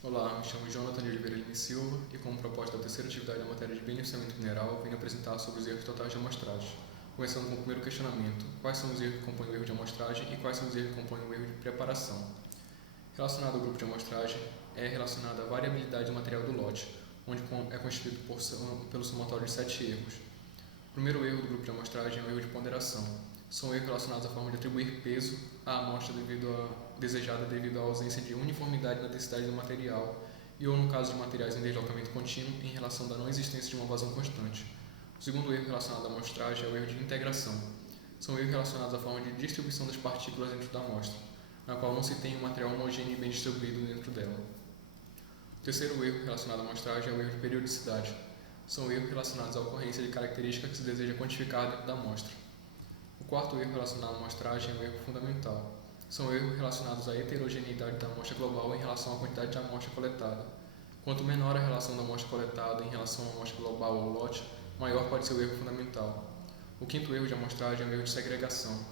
Olá, me chamo Jonathan de Oliveira Lima e Silva e, como proposta da terceira atividade da matéria de beneficiamento mineral, venho apresentar sobre os erros totais de amostragem. Começando com o primeiro questionamento: quais são os erros que compõem o erro de amostragem e quais são os erros que compõem o erro de preparação? Relacionado ao grupo de amostragem, é relacionado à variabilidade do material do lote, onde é constituído pelo somatório de 7 erros. O primeiro erro do grupo de amostragem é o erro de ponderação. São erros relacionados à forma de atribuir peso à amostra desejada devido à ausência de uniformidade na densidade do material e ou no caso de materiais em deslocamento contínuo em relação da não existência de uma vazão constante. O segundo erro relacionado à amostragem é o erro de integração. São erros relacionados à forma de distribuição das partículas dentro da amostra, na qual não se tem um material homogêneo e bem distribuído dentro dela. O terceiro erro relacionado à amostragem é o erro de periodicidade. São erros relacionados à ocorrência de características que se deseja quantificar dentro da amostra. O quarto erro relacionado à amostragem é o erro fundamental. São erros relacionados à heterogeneidade da amostra global em relação à quantidade de amostra coletada. Quanto menor a relação da amostra coletada em relação à amostra global ou lote, maior pode ser o erro fundamental. O quinto erro de amostragem é o erro de segregação.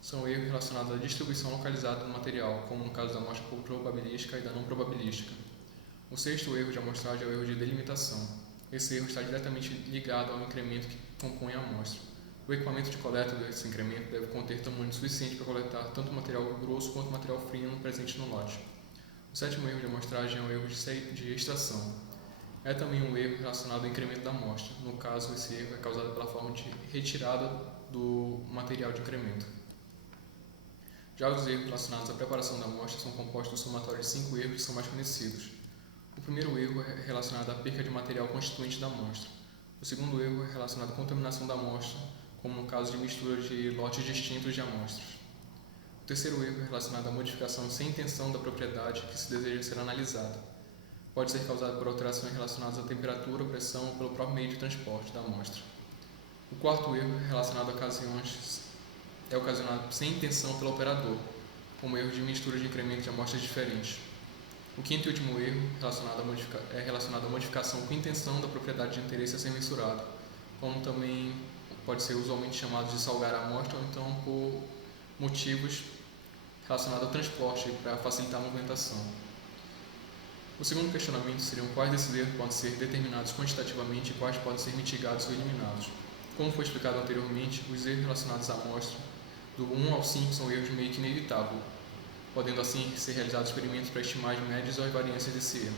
São erros relacionados à distribuição localizada do material, como no caso da amostra probabilística e da não probabilística. O sexto erro de amostragem é o erro de delimitação. Esse erro está diretamente ligado ao incremento que compõe a amostra. O equipamento de coleta desse incremento deve conter tamanho suficiente para coletar tanto material grosso quanto material fino presente no lote. O sétimo erro de amostragem é o erro de extração. É também um erro relacionado ao incremento da amostra. No caso, esse erro é causado pela forma de retirada do material de incremento. Já os erros relacionados à preparação da amostra são compostos do somatório de 5 erros que são mais conhecidos. O primeiro erro é relacionado à perca de material constituinte da amostra. O segundo erro é relacionado à contaminação da amostra, como no caso de mistura de lotes distintos de amostras. O terceiro erro é relacionado à modificação sem intenção da propriedade que se deseja ser analisada. Pode ser causado por alterações relacionadas à temperatura, pressão ou pelo próprio meio de transporte da amostra. O quarto erro é relacionado a é ocasionado sem intenção pelo operador, como erro de mistura de incremento de amostras diferentes. O quinto e último erro é relacionado à modificação com intenção da propriedade de interesse a ser mensurado, como também pode ser usualmente chamado de salgar a amostra ou então por motivos relacionados ao transporte para facilitar a movimentação. O segundo questionamento seriam quais desses erros podem ser determinados quantitativamente e quais podem ser mitigados ou eliminados. Como foi explicado anteriormente, os erros relacionados à amostra do 1 ao 5 são erros meio que inevitáveis, podendo assim ser realizados experimentos para estimar as médias ou as variâncias desse erro.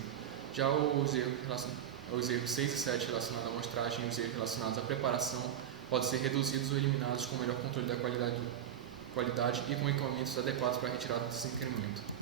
Já os erros 6 e 7 relacionados à amostragem e os erros relacionados à preparação podem ser reduzidos ou eliminados com melhor controle da qualidade e com equipamentos adequados para a retirada desse incremento.